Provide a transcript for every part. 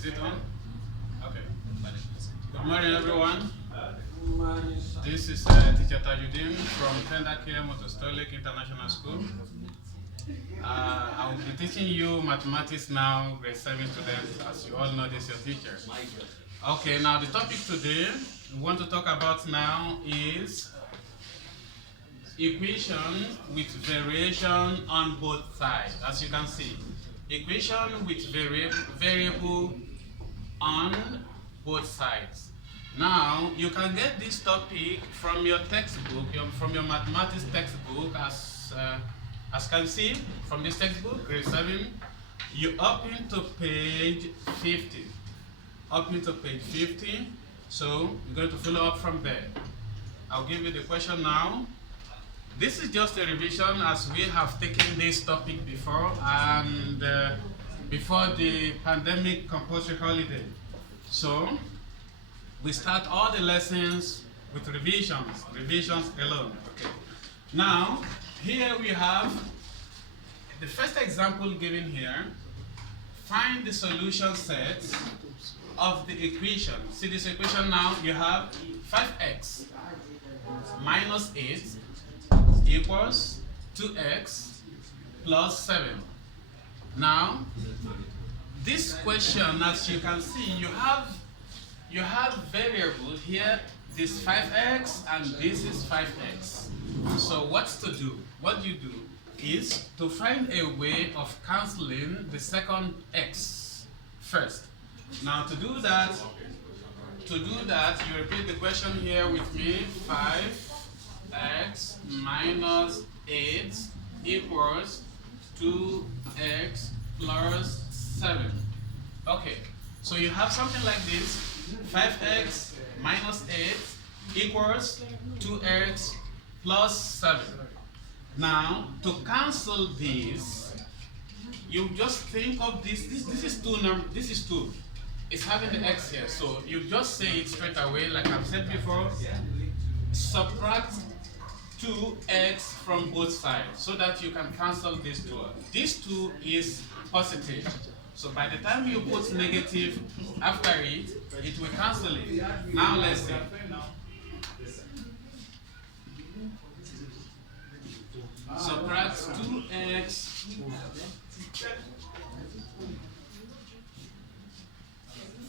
Is it on? Okay. Good morning, everyone. This is Teacher Tajudin from Tender Care Motorstolic International School. I will be teaching you mathematics now, grade 7 students. As you all know, this is your teacher. Okay, now the topic today we want to talk about now is equation with variation on both sides. As you can see, equation with variable on both sides. Now, you can get this topic from your textbook, from your mathematics textbook, as can see from this textbook, grade 7. You open to page 50. Open to page 50. So, you're going to follow up from there. I'll give you the question now. This is just a revision as we have taken this topic before and before the pandemic compulsory holiday. So, we start all the lessons with revisions alone. Okay. Now, here we have the first example given here. Find the solution set of the equation. See this equation now, you have 5x minus 8 equals 2x plus 7. Now, this question, as you can see, you have variable here, this 5x and this is 5x. So what's to do? What you do is to find a way of cancelling the second x first. Now to do that, you repeat the question here with me. 5x minus 8 equals 2x plus 7. Okay, so you have something like this. 5x minus 8 equals 2x plus 7. Now, to cancel this, you just think of this. This is 2 number. This is 2. It's having the x here, so you just say it straight away, like I've said before. Subtract 2x from both sides so that you can cancel this 2. This 2 is positive. So by the time you put negative after it, it will cancel it. Now let's see. Subtract 2x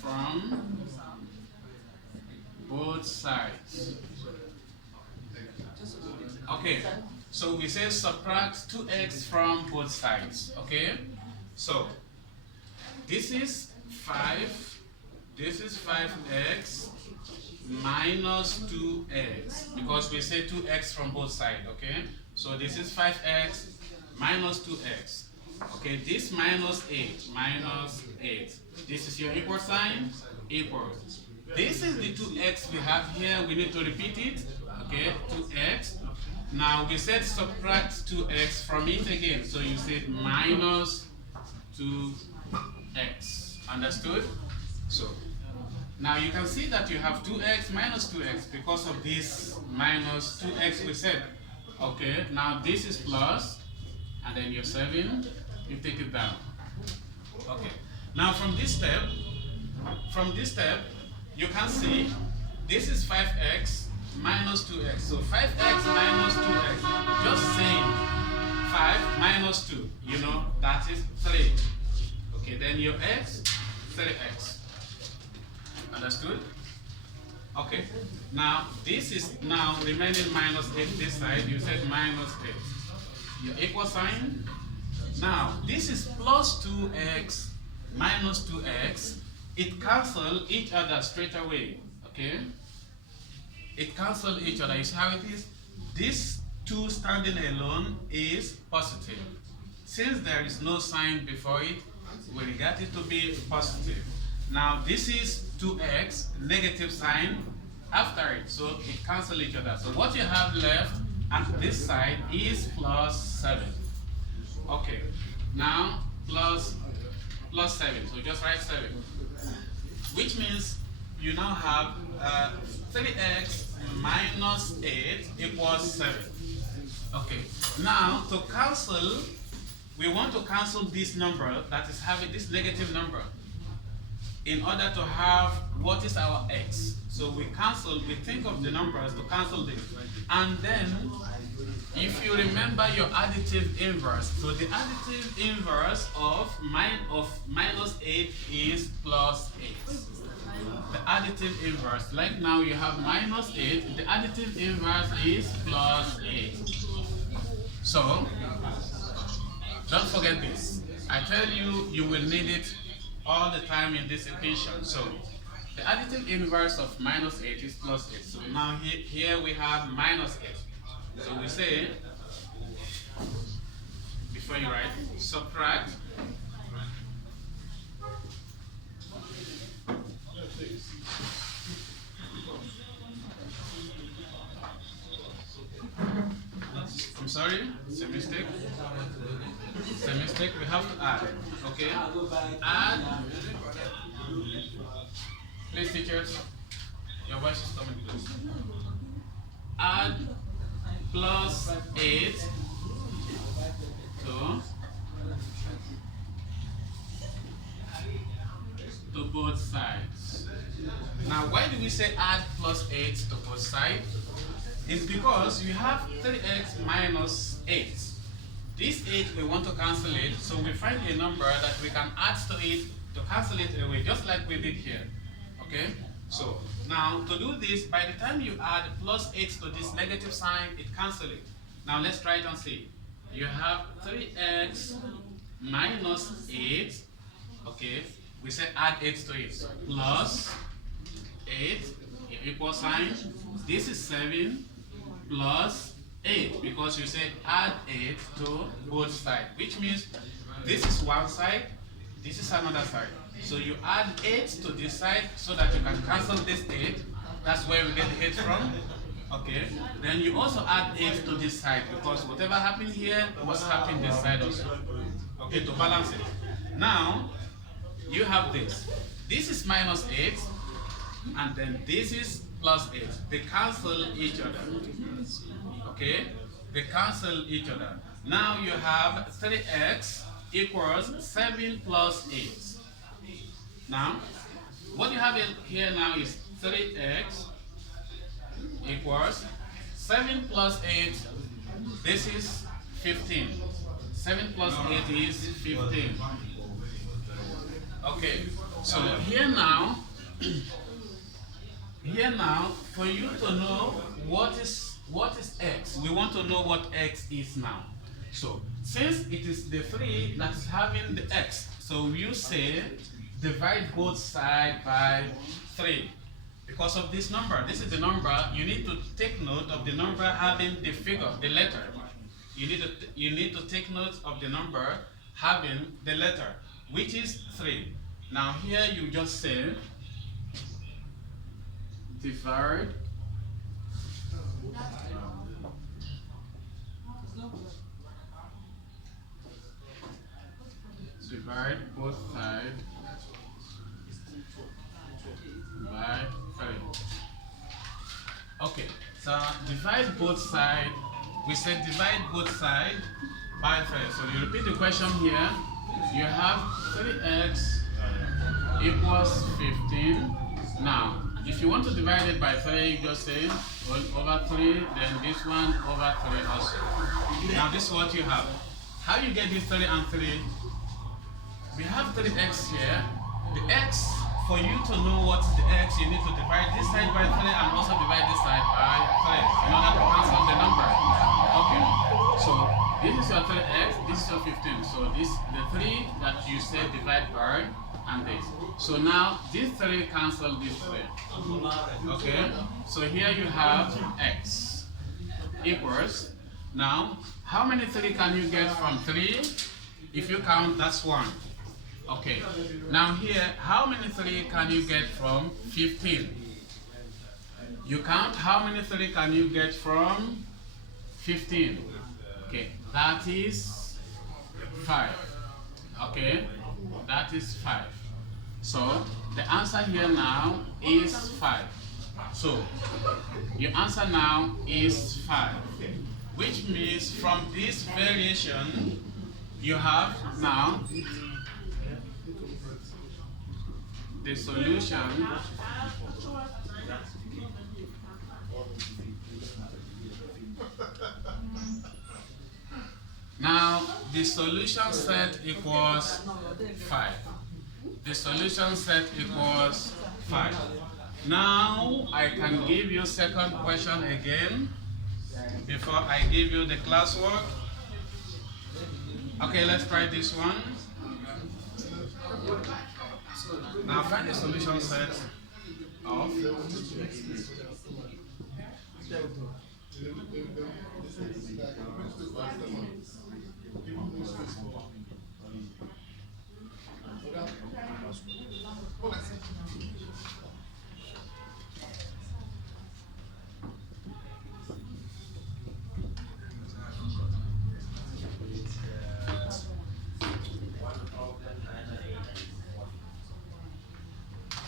from both sides. Okay, so we say subtract 2x from both sides. Okay, so this is 5, this is 5x minus 2x, because we say 2x from both sides, okay? So this is 5x minus 2x. Okay, this minus 8, minus 8. This is your equal sign, equals. This is the 2x we have here, we need to repeat it, okay? 2x. Now we said subtract 2x from it again, so you said minus 2x. Understood? So now you can see that you have 2x minus 2x because of this minus 2x we said. Okay, now this is plus, and then your 7, you take it down. Okay, now from this step, you can see this is 5x minus 2x. So 5x minus 2x, just saying 5 minus 2, you know, that is 3. Okay, then your x, 3x. Understood? Okay, now this is now remaining minus 8 this side, you said minus 8. Your equal sign. Now, this is plus 2x minus 2x. It cancel each other straight away, okay? It cancel each other. You see how it is? This 2 standing alone is positive. Since there is no sign before it, we regard it to be positive. Now this is 2x, negative sign after it, so it cancel each other. So what you have left at this side is plus 7. Okay, now plus 7, so just write 7. Which means you now have 3x minus 8 equals 7. Okay, now to cancel, we want to cancel this number that is having this negative number. in order to have what is our x. So we think of the numbers to cancel this. And then, if you remember your additive inverse, so the additive inverse of minus 8 is plus 8. The additive inverse, like now you have minus 8, the additive inverse is plus 8. So, don't forget this. I tell you, you will need it all the time in this equation. So, the additive inverse of minus 8 is plus 8. So now here we have minus 8. So we say, before you write, subtract I'm sorry, it's a mistake. It's a mistake, we have to add. Okay? Add. Please, teachers, your voice is coming close. Add plus 8 to both sides. Now, why do we say add plus 8 to both sides? It's because you have 3x minus 8. This 8 we want to cancel it, so we find a number that we can add to it to cancel it away, just like we did here. Okay? So, now to do this, by the time you add plus 8 to this negative sign, it cancels it. Now let's try it and see. You have 3x minus 8. Okay? We say add 8 to it. So plus 8, equal sign. This is 7 plus 8, because you say add 8 to both sides, which means this is one side, this is another side. So you add 8 to this side so that you can cancel this 8. That's where we get the 8 from. Okay. Then you also add 8 to this side, because whatever happened here must happen this side also. Okay, to balance it. Now, you have this. This is minus 8, and then this is plus 8. They cancel each other. Okay? They cancel each other. Now you have 3x equals 7 plus 8. Now, what you have here now is 3x equals 7 plus 8. This is 15. 7 plus 8 is 15. Okay, so here now, for you to know what is x, we want to know what x is now. So, since it is the 3 that's having the x, so you say divide both sides by 3. Because of this number, this is the number, you need to take note of the number having the figure, the letter. You need to take note of the number having the letter, which is 3. Now here you just say divide both sides by 3. Okay, so divide both sides. We said divide both sides by 3. So you repeat the question here. You have 3x equals 15. Now, if you want to divide it by 3, you just say 1 over 3, then this one over 3 also. Now this is what you have. How you get this 3 and 3? We have 3x here. The x, for you to know what's the x, you need to divide this side by 3 and also divide this side by 3 in order to cancel the number. Okay, so this is your 3x, this is your 15. So this the 3 that you said divide by and this. So now these 3 cancel this 3. Okay, so here you have x equals. Now, how many 3 can you get from 3? If you count, that's 1. Okay, now here, how many 3 can you get from 15? You count, how many 3 can you get from 15? Okay, that is 5. Okay, that is 5. So, the answer here now is 5. So, your answer now is 5. Which means from this variation, you have now the solution now the solution set equals 5. The solution set equals 5. Now I can give you second question again before I give you the classwork. Okay, let's try this one. Now find the solution set of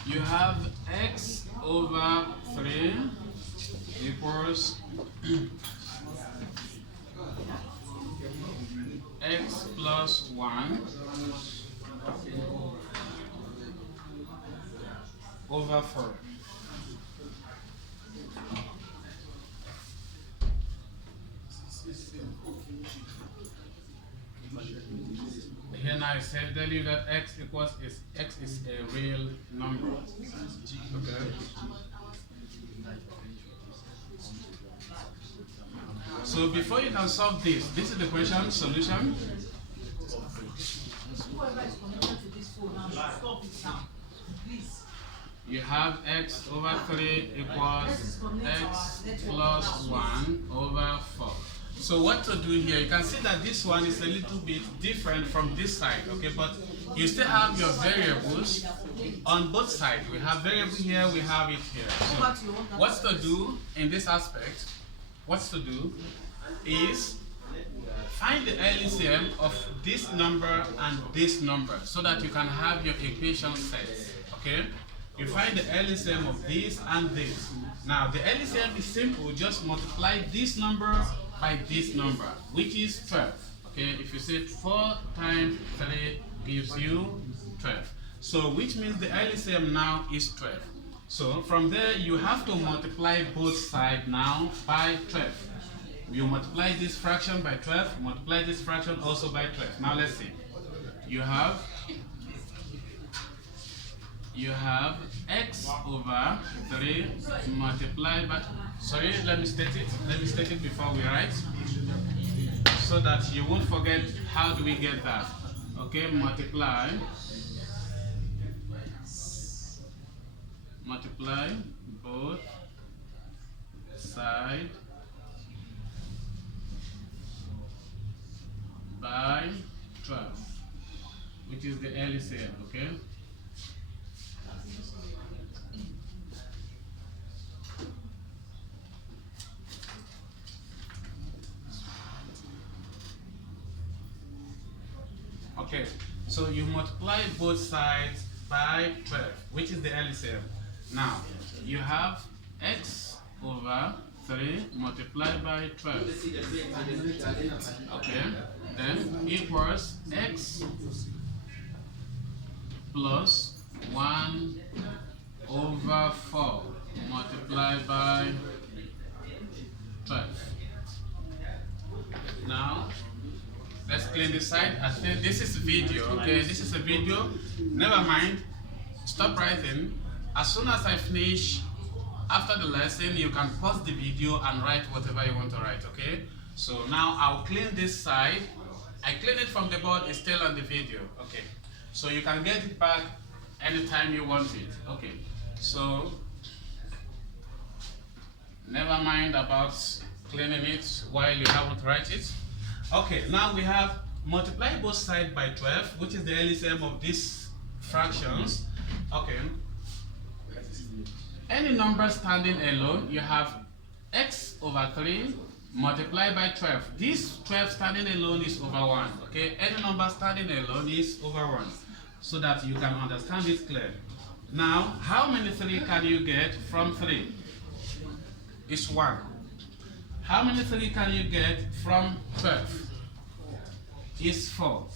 you have x over 3 equals x plus 1 over 4. Here now I said tell you that x is a real number. Okay. So before you can solve this is the question solution. You have x over 3 equals x plus 1 over 4. So what to do here, you can see that this one is a little bit different from this side, okay, but you still have your variables on both sides. We have variable here, we have it here. So what's to do in this aspect, what's to do is find the LCM of this number and this number so that you can have your equation set, okay? You find the LCM of this and this. Now the LCM is simple, just multiply this number by this number, which is 12. Okay, if you say 4 times 3 gives you 12. So which means the LCM now is 12. So from there you have to multiply both sides now by 12. You multiply this fraction by 12, multiply this fraction also by 12. Now let's see. You have x over 3 multiplied by, sorry, let me state it before we write, so that you won't forget how do we get that. Okay, multiply both sides by 12, which is the LCM, okay? Okay, so you multiply both sides by 12, which is the LCM. Now, you have x over 3 multiplied by 12. Okay, then equals x plus 1 over 4 multiplied by 12. Now, let's clean this side. I think this is video, okay? This is a video. Never mind. Stop writing. As soon as I finish, after the lesson, you can pause the video and write whatever you want to write, okay? So now I'll clean this side. I clean it from the board, it's still on the video, okay? So you can get it back anytime you want it, okay? So, never mind about cleaning it while you haven't write it. Okay, now we have multiply both sides by 12, which is the LCM of these fractions. Okay. Any number standing alone, you have x over 3 multiplied by 12. This 12 standing alone is over 1. Okay, any number standing alone is over 1, so that you can understand it clearly. Now, how many 3 can you get from 3? It's 1. How many 3 can you get from 12? It's 4.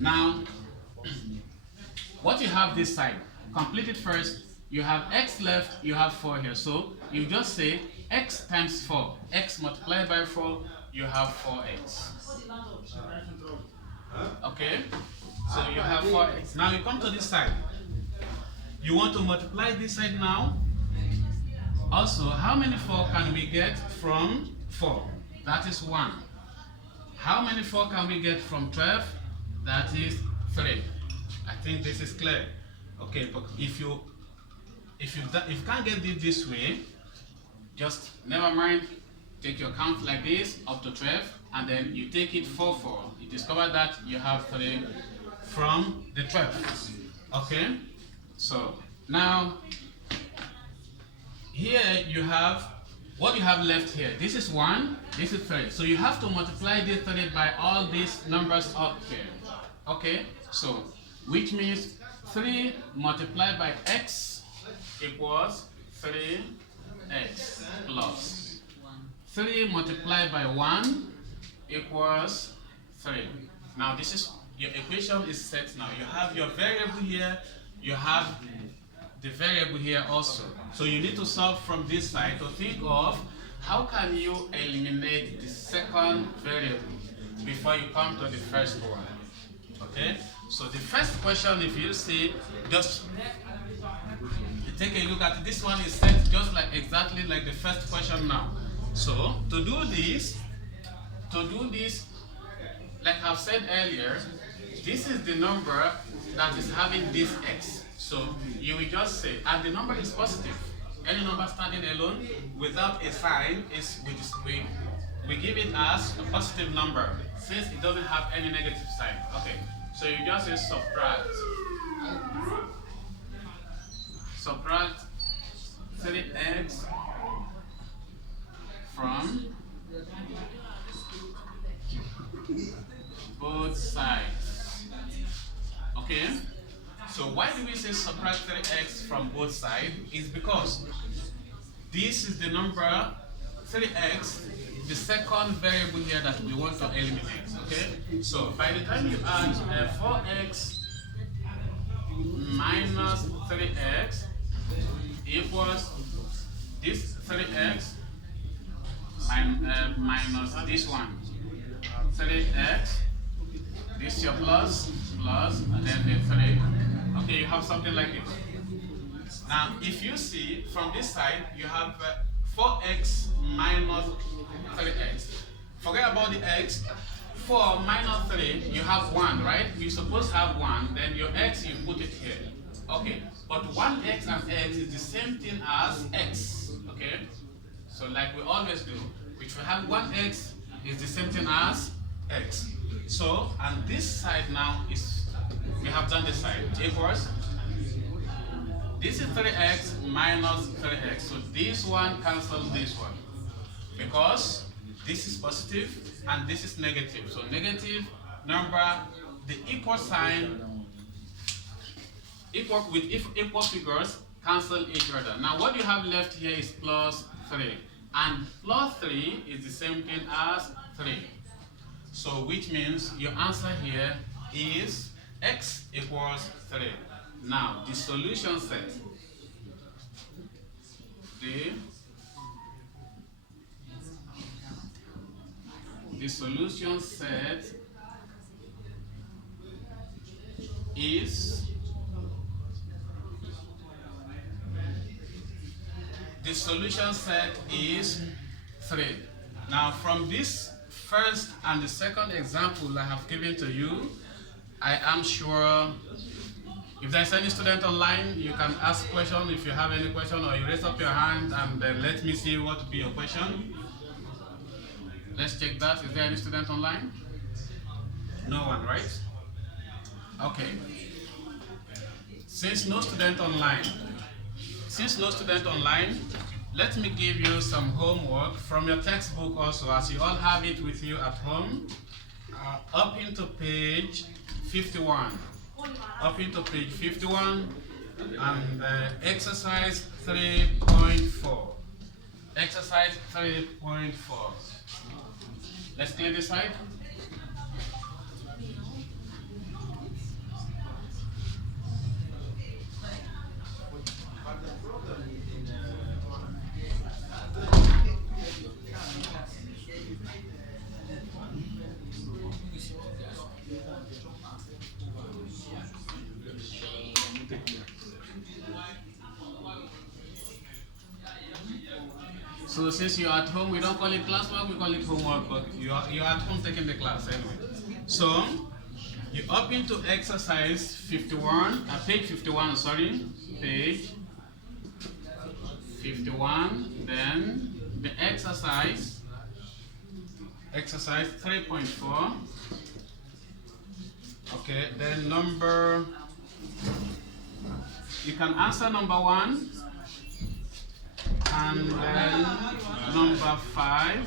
Now, what you have this side, complete it first. You have x left, you have 4 here. So you just say x times 4. X multiplied by 4, you have 4x. Okay? So you have 4x. Now you come to this side. You want to multiply this side now. Also, how many 4 can we get from 4? That is 1. How many 4 can we get from 12? That is 3. I think this is clear. Okay, but if you can't get it this way, just never mind. Take your count like this up to 12, and then you take it 4, 4. You discover that you have 3 from the 12. Okay? So now here you have what you have left here. This is 1, this is 3. So you have to multiply this 3 by all these numbers up here. Okay? So which means 3 multiplied by x equals 3x plus 3 multiplied by 1 equals 3. Now this is your equation is set now. You have your variable here, you have the variable here also. So you need to solve from this side to think of how can you eliminate the second variable before you come to the first one. Okay? So the first question, if you see, just take a look at it. This one is set just like exactly like the first question now. So to do this, like I've said earlier, this is the number that is having this x. So you will just say, and the number is positive. Any number standing alone without a sign is we give it as a positive number since it doesn't have any negative sign. Okay, so you just say subtract 3x from both sides. Okay? So why do we say subtract 3x from both sides? Is because this is the number 3x, the second variable here that we want to eliminate. Okay? So by the time you add 4x minus 3x equals this 3x minus this one 3x, this your plus, and then the 3. Okay, you have something like this. Now, if you see from this side, you have 4x minus 3x. Forget about the x. 4 minus 3, you have 1, right? You suppose have 1, then your x, you put it here. Okay, but 1x and x is the same thing as x. Okay? So like we always do, if we have 1x, is the same thing as x. So, and this side now is, we have done this side, equals, this is 3x minus 3x. So this one cancels this one. Because this is positive and this is negative. So negative number, the equal sign, equal figures cancel each other. Now what you have left here is plus 3. And plus 3 is the same thing as 3. So which means your answer here is x equals 3. Now the solution set. The solution set is the solution set is 3. Now from this first and the second example I have given to you, I am sure if there's any student online, you can ask question if you have any question, or you raise up your hand and let me see what would be your question. Let's check that. Is there any student online? No one, right? Okay. Since no student online, let me give you some homework from your textbook also, as you all have it with you at home. Up into page 51. Up into page 51 and exercise 3.4. Exercise 3.4. Let's clear this side. So since you're at home, we don't call it classwork, we call it homework, but you're at home taking the class anyway. So you open to exercise 51, page 51, sorry, page 51, then the exercise 3.4, okay, then you can answer number 1, and then number 5,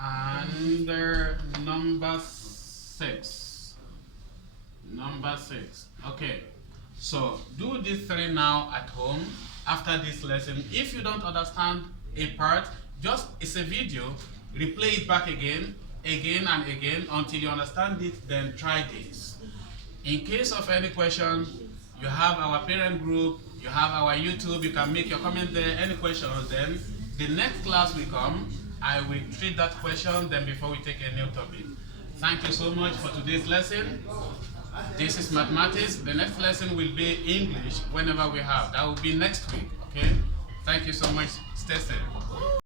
and number 6. Okay, so do these 3 now at home after this lesson. If you don't understand a part, it's a video, replay it back again and again until you understand it, then try this. In case of any question, you have our parent group, you have our YouTube, you can make your comment there, any questions, then the next class will come, I will treat that question, then before we take a new topic. Thank you so much for today's lesson. This is mathematics. The next lesson will be English whenever we have. That will be next week, okay? Thank you so much. Stay safe.